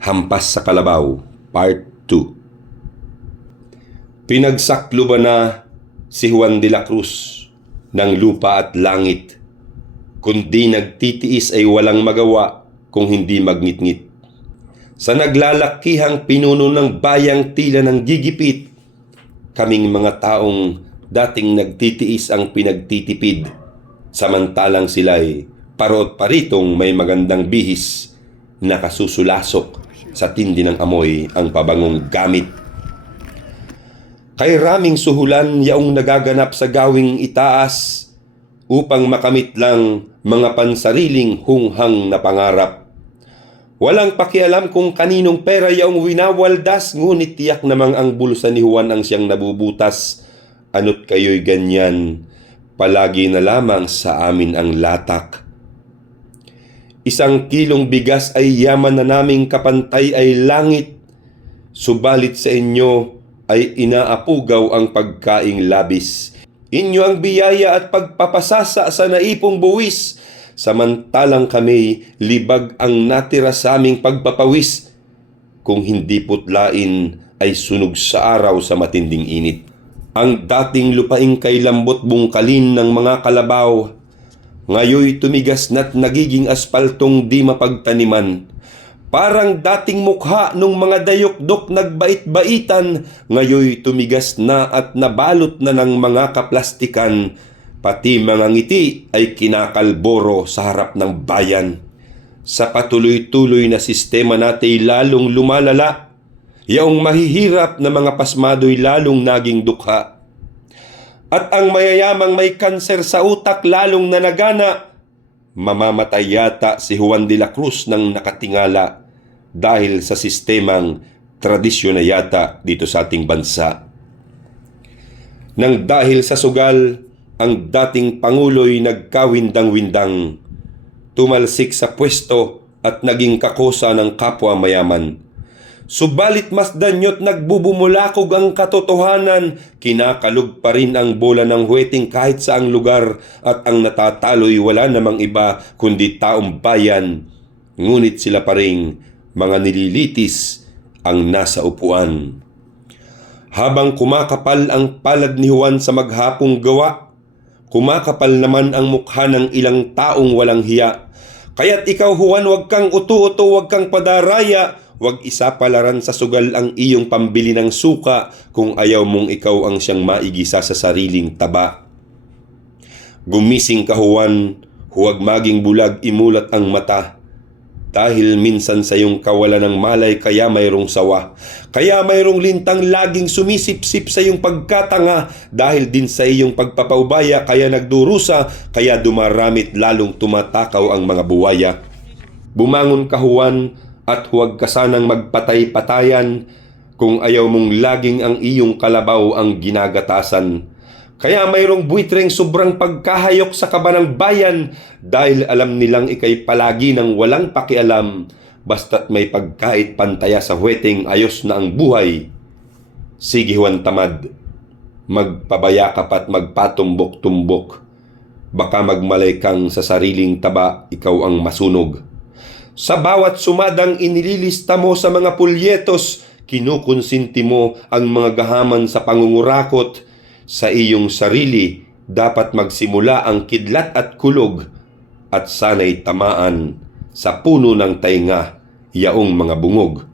Hampas sa Kalabaw, Part 2. Pinagsakloban na si Juan de la Cruz ng lupa at langit, kundi nagtitiis ay walang magawa kung hindi magnitngit. Sa naglalakihang pinuno ng bayang tila ng gigipit, kaming mga taong dating nagtitiis ang pinagtitipid, samantalang sila'y parot paritong may magandang bihis, nakasusulasok sa tindi ng amoy ang pabangong gamit. Kay raming suhulan yaong nagaganap sa gawing itaas upang makamit lang mga pansariling hunghang na pangarap. Walang pakialam kung kaninong pera yaong winawaldas, ngunit tiyak namang ang bulsa ni Juan ang siyang nabubutas. Ano't kayo'y ganyan, palagi na lamang sa amin ang latak. 1 kilong bigas ay yaman na naming kapantay ay langit, subalit sa inyo ay inaapugaw ang pagkaing labis. Inyo ang biyaya at pagpapasasa sa naipong buwis, samantalang kami libag ang natira sa aming pagpapawis. Kung hindi putlain ay sunog sa araw sa matinding init. Ang dating lupaing kay lambot bungkalin ng mga kalabaw, ngayoy tumigas na't nagiging aspaltong di mapagtaniman. Parang dating mukha nung mga dayok-dok nagbait-baitan, ngayoy tumigas na at nabalot na ng mga kaplastikan. Pati mga ngiti ay kinakalboro sa harap ng bayan. Sa patuloy-tuloy na sistema natin lalong lumalala, yaong mahihirap na mga pasmado'y lalong naging dukha. At ang mayayamang may kanser sa utak lalong nanagana, mamamatay yata si Juan de la Cruz ng nakatingala dahil sa sistemang tradisyon na yata dito sa ating bansa. Nang dahil sa sugal, ang dating Pangulo'y nagkawindang-windang, tumalsik sa pwesto at naging kakosa ng kapwa mayaman. Subalit masdan nyo't nagbubumulakog ang katotohanan, kinakalog pa rin ang bola ng huweting kahit saang lugar at ang natatalo'y wala namang iba kundi taong bayan. Ngunit sila pa rin mga nililitis ang nasa upuan. Habang kumakapal ang palad ni Juan sa maghapong gawa, kumakapal naman ang mukha ng ilang taong walang hiya. Kaya't ikaw Juan, wag kang uto-uto, wag kang padaraya, wag isapalaran sa sugal ang iyong pambili ng suka kung ayaw mong ikaw ang siyang maigisa sa sariling taba. Gumising ka Juan, huwag maging bulag, imulat ang mata. Dahil minsan sa iyong kawalan ng malay kaya mayroong sawa. Kaya mayroong lintang laging sumisip-sip sa iyong pagkatanga. Dahil din sa iyong pagpapaubaya kaya nagdurusa, kaya dumaramit lalong tumatakaw ang mga buwaya. Bumangon ka Juan, at huwag ka sanang magpatay-patayan kung ayaw mong laging ang iyong kalabaw ang ginagatasan. Kaya mayroong buitreng sobrang pagkahayok sa kaba ng bayan dahil alam nilang ikay palagi ng walang pakialam basta't may pagkait pantaya sa huweteng ayos na ang buhay. Sige Juan tamad, magpabaya ka pa't magpatumbok-tumbok. Baka magmalay kang sa sariling taba, ikaw ang masunog. Sa bawat sumadang inililista mo sa mga pulyetos, kinukonsinti mo ang mga gahaman sa pangungurakot. Sa iyong sarili, dapat magsimula ang kidlat at kulog at sana'y tamaan sa puno ng tainga, yaong mga bungog.